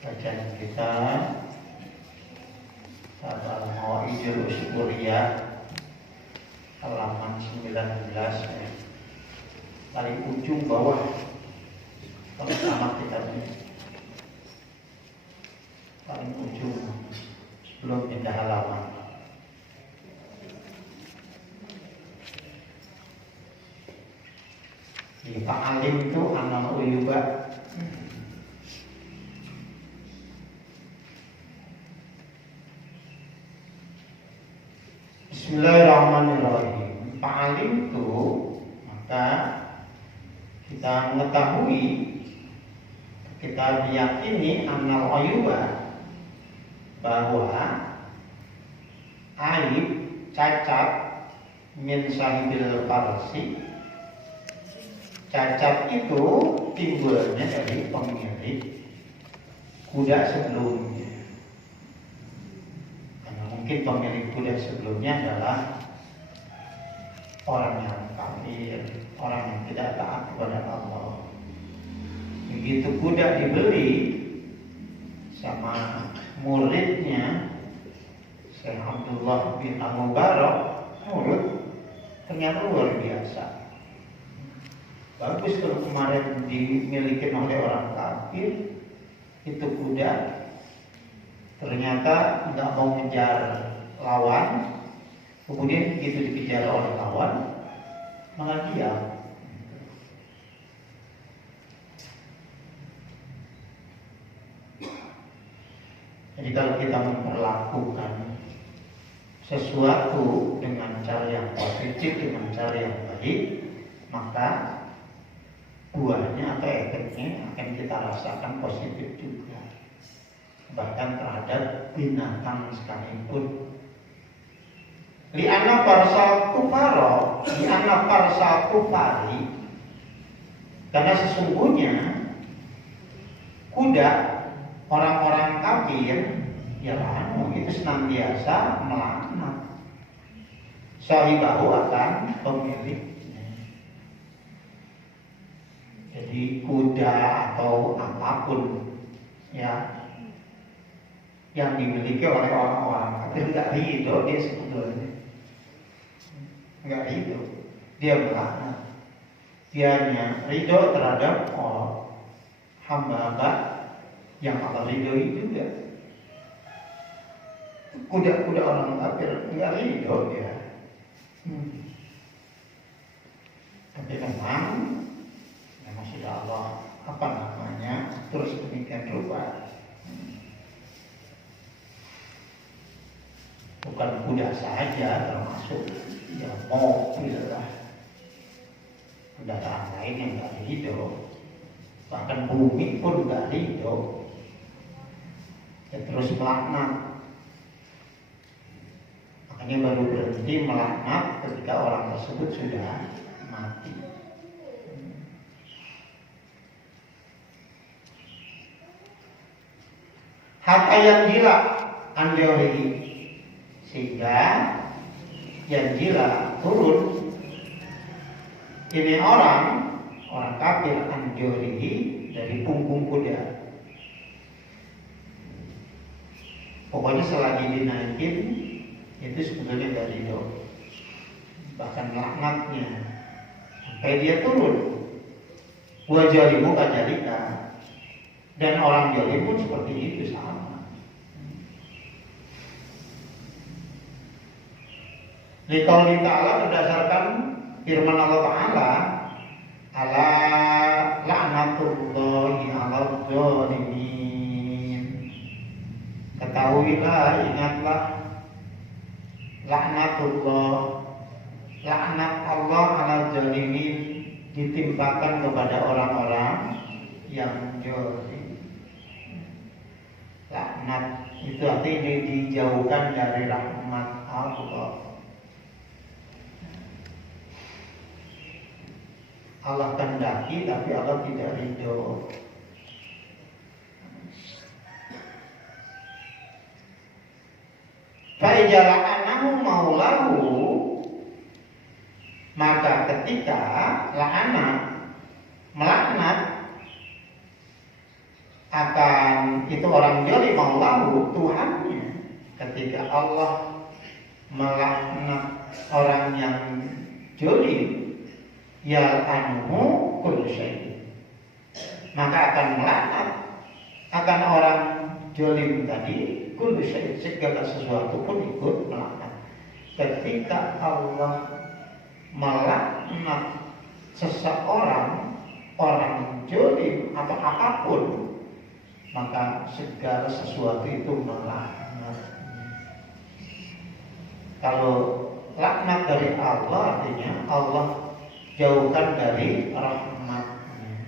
Bacaan kita Al-Mawaidul Usburiyah halaman 19 ya. Paling ujung bawah kalau tamat kitabnya, paling ujung sebelum pindah halaman. Di Fa'alim itu anak uyuba. Bismillahirrahmanirrahim. Fa'alim itu maka kita mengetahui, kita diyakini annal uyuba bahwa aib, cacat min sahibil farsi, cacat itu timbulnya dari pemilik kuda sebelumnya. Karena mungkin pemilik kuda sebelumnya adalah orang yang kafir, orang yang tidak taat kepada Allah. Begitu kuda dibeli sama muridnya Syekh Abdullah bin Al-Mubarak, ternyata luar biasa. Bagus kalau kemarin dimiliki oleh orang kafir, itu kuda ternyata nggak mau mengejar lawan, kemudian begitu dikejar oleh lawan malah diam. Jadi kalau kita memperlakukan sesuatu dengan cara yang positif, dengan cara yang baik, maka buahnya atau efeknya akan kita rasakan positif juga, bahkan terhadap binatang sekalipun. Li'anna farsal kufaro, li'anna farsal kufari, karena sesungguhnya kuda orang-orang kafir ya itu senantiasa melaknat sahibahu akan pemiliknya. Jadi kuda atau apapun ya yang dimiliki oleh orang-orang kafir nggak ridho, dia sebetulnya nggak ridho, dia melaknat. Dia hanya ridho terhadap hamba-hamba yang Allah ridhoi juga. Kuda-kuda orang kafir nggak ridho dia. Tapi memang sudah Allah terus demikian rupa. Bukan kuda saja, termasuk ya mobil lah, kendaraan lain yang nggak ridho, bahkan bumi pun nggak ridho. Ya terus melaknat. Makanya baru berhenti melaknat ketika orang tersebut sudah mati. Hatta yang gila anjauhi, sehingga yang gila turun. Ini orang kafir anjauhi dari punggung kuda. Pokoknya selagi dinaikin itu sebetulnya dari ridho, bahkan laknatnya sampai dia turun. Wajalimu kajalika, dan orang jalim pun seperti itu sama. Liqauli ta'ala, berdasarkan firman Allah Ta'ala, ala la'natullahi 'alal zalimin. Ketahuilah, ingatlah, laknatullah, laknat Allah 'alal zalimin ditimpakan kepada orang-orang yang zalim. Laknat itu artinya dijauhkan dari rahmat Allah. Allah kehendaki tapi Allah tidak ridho. Fa'ijala anahu maulahu, maka ketika la'ana melaknat akan itu orang zalim Allahu Tuhannya. Ketika Allah melaknat orang yang zalim, yal'anuhu kullu syai', maka akan melaknat akan orang zalim tadi kullu syai', segala sesuatu pun ikut melaknat. Ketika Allah melaknat seseorang, orang zalim atau apapun, maka segala sesuatu itu melaknat. Kalau laknat dari Allah artinya Allah jauhkan dari rahmatnya.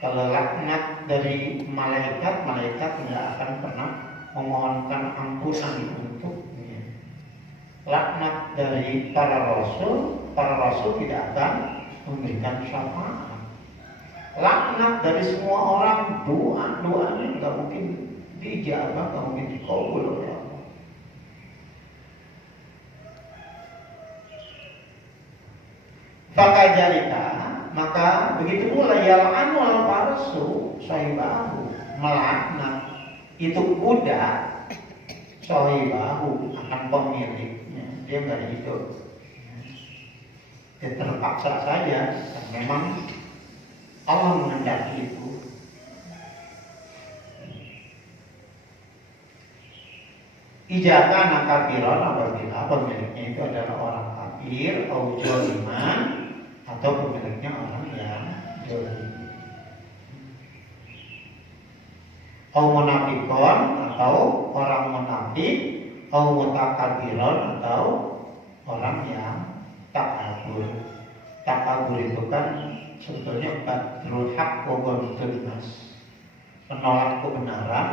Kalau laknat dari malaikat, malaikat tidak akan pernah memohonkan ampunan untuknya. Laknat dari para rasul tidak akan memberikan syafaat. Laknat dari semua orang, doanya nggak mungkin dijabah, nggak mungkin dikabul oleh Allah. Fakajalika, maka begitu pula yal'anu al-farsu sahibahu, melaknat itu kuda sahibahu akan pemiliknya, dia nggak hidup. Dia terpaksa saja, dan memang Allah menghendaki itu. Ijaka nakabiron, apabila pemiliknya itu adalah orang kafir, atau joliman, atau pemiliknya orang yang jolim, atau munafikon, atau orang munafik, atau mutakabiron, atau orang yang takabur. Takabur itu kan sebetulnya badrul haq wa ghamdun nas, menolak kebenaran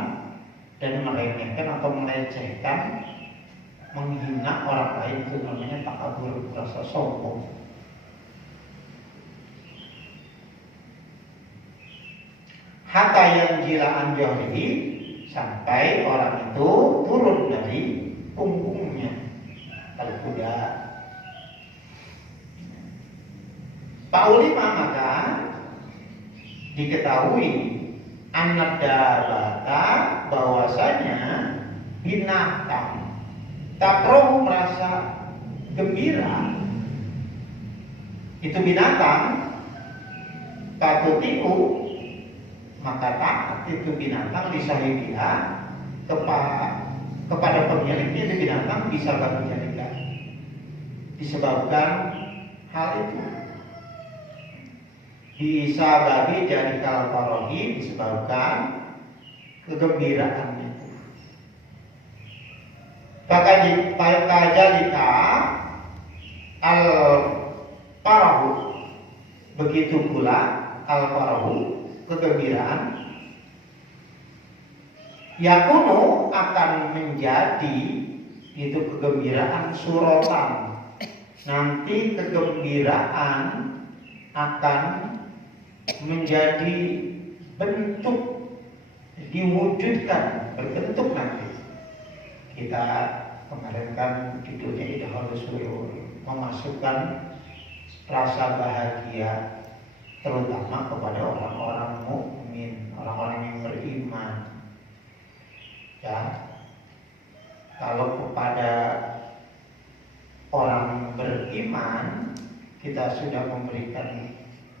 dan meremehkan atau melecehkan, menghina orang lain, itu namanya takabur, rasa sombong. Hatta yang jilaan jahrihi, sampai orang itu turun dari punggungnya kalau kuda. Paulima, maka diketahui an-nadabata, bahwasanya binatang takroh, merasa gembira, itu binatang katutiu, maka taat itu binatang disahibiha kepada pemiliknya. Itu binatang bisa berjadikan disebabkan hal itu. Bisa bagi jadi kalfarohi, disebabkan kegembiraan itu. Fakajalika al-farahu, begitu pula al-farahu, kegembiraan, yakunu akan menjadi itu kegembiraan surotan. Nanti kegembiraan akan menjadi bentuk, diwujudkan, berbentuk nanti. Kita kemarin kan judulnya Idhalus Surur, memasukkan rasa bahagia terutama kepada orang-orang mukmin, orang-orang yang beriman. Ya, kalau kepada orang beriman kita sudah memberikan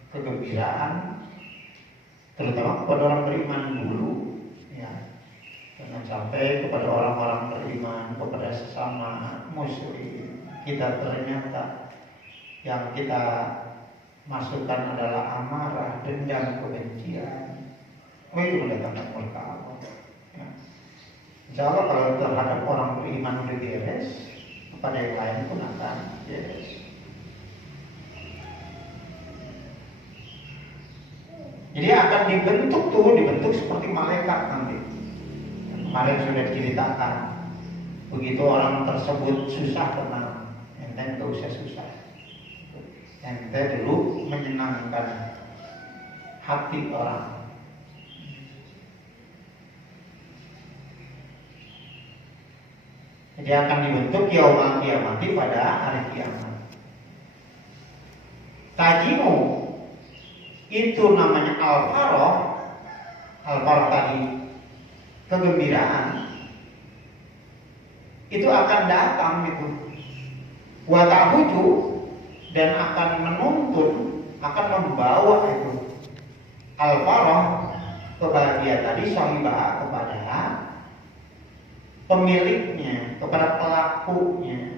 kegembiraan, terutama kepada orang beriman dulu, ya. Jangan sampai kepada orang-orang beriman, kepada sesama muslim, kita ternyata yang kita masukkan adalah amarah, dendam, kebencian. Itu mendatangkan murka Allah. Ya. Insya Allah kalau terhadap orang beriman udah beres, kepada yang lain pun akan beres. Jadi akan dibentuk seperti malaikat nanti. Kemarin sudah diceritakan, begitu orang tersebut susah tenang, ente nggak usah susah. Ente dulu menyenangkan hati orang. Jadi akan dibentuk yaumul kiamati, pada hari kiamat. Tajimu itu namanya al-faroh, al-farah tadi, kegembiraan, itu akan datang itu wa ta'budu, dan akan menuntun, akan membawa itu al-farah, kebahagiaan tadi, sahibah, kepada pemiliknya, kepada pelakunya.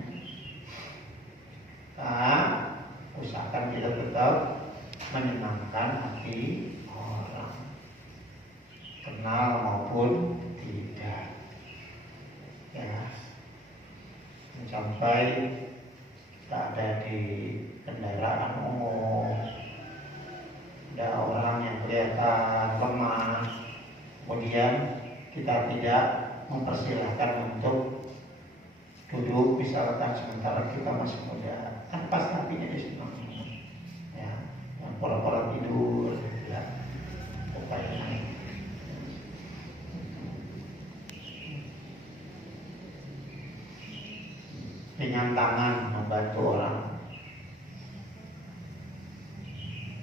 Usahakan kita tetap menyenangkan hati orang, kenal maupun tidak, ya. Sampai kita ada di kendaraan umum, ada orang yang kelihatan lemah, kemudian kita tidak mempersilahkan untuk duduk misalkan sementara kita masih muda, kan pasti hatinya disenang, ya, yang pola-pola tidur, ya, pokoknya. Dengan tangan membantu orang,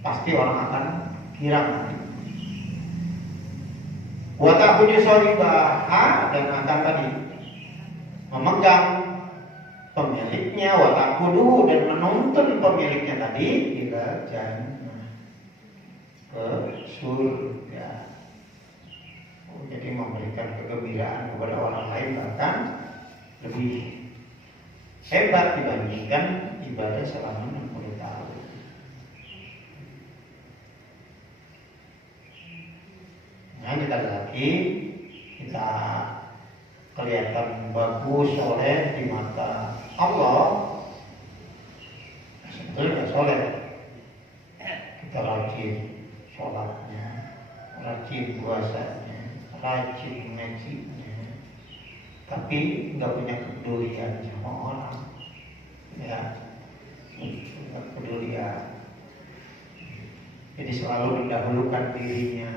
pasti orang akan girang. Wa ta'budu sahibah, dan akan tadi memegang pemiliknya, wa ta'budu, dan menuntun pemiliknya tadi ila jannah, ke surga. Jadi memberikan kegembiraan kepada orang lain bahkan lebih hebat dibandingkan ibadah selama 60 tahun. Nah, kita lagi kita kelihatan bagus, soleh di mata Allah, sebetulnya soleh. Kita rajin sholatnya, rajin puasanya, rajin ngajinya, tapi nggak punya kepedulian sama orang, ya, nggak kepedulian. Jadi selalu mendahulukan dirinya,